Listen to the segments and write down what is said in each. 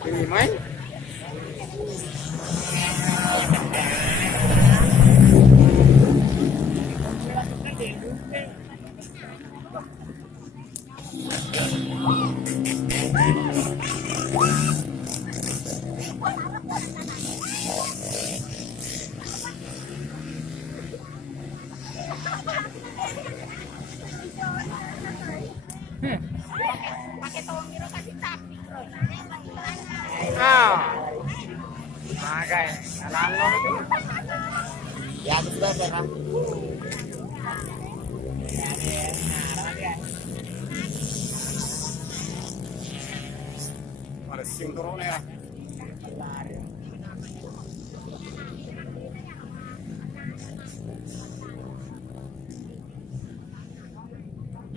Ini main. Pakai tawang biru kasih sapi. Ah. Magai, alalo itu. Ya, sudah pernah. Ada singkong ya.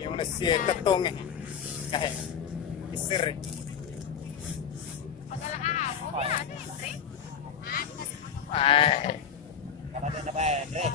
Yung nasi tatong eh. Kahit isir eh. Ay. Kalau ada apa, Andre?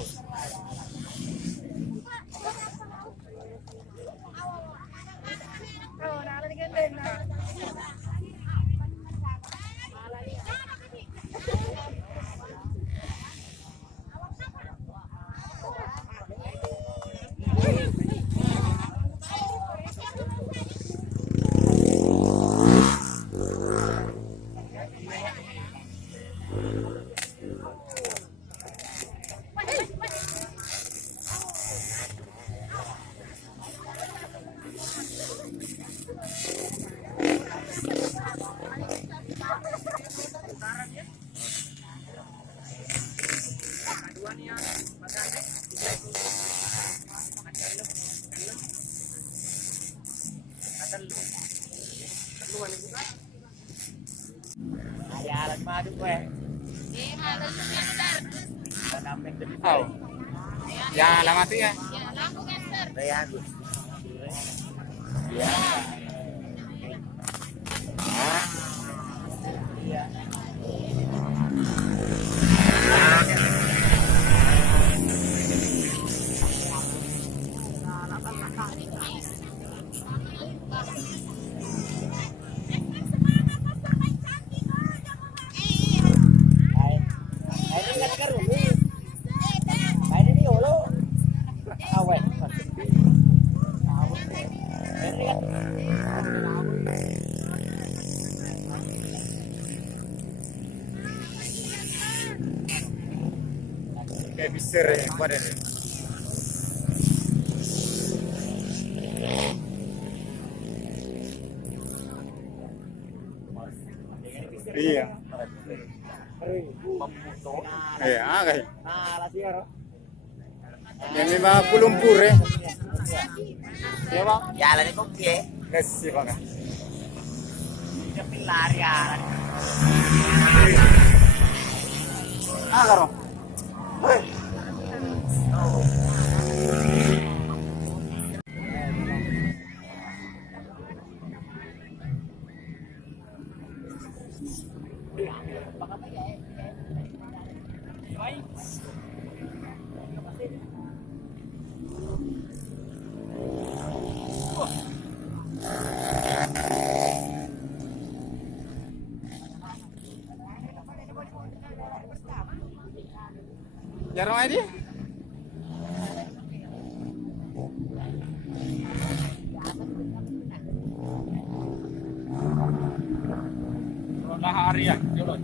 Ada alat madu gue. Oh. Ya, lama tuh ya. Bayan. Ya. Iya. Kayak bisir ya, pada deh. Iya. Iya, kayak. Yang 50 lumpur ya. Iya bang. Jalan itu oke. Kasih bang. Tapi lari jalan. Karo. Hei. Jarang aja. Ronda hari ya, jalan.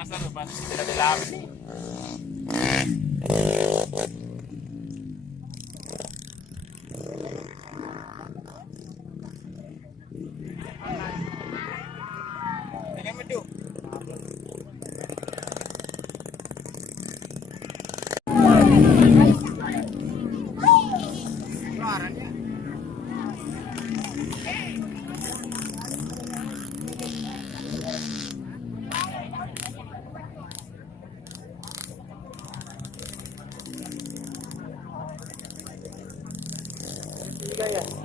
Nasa rumah tidak bilang. Ini meduk. Ya.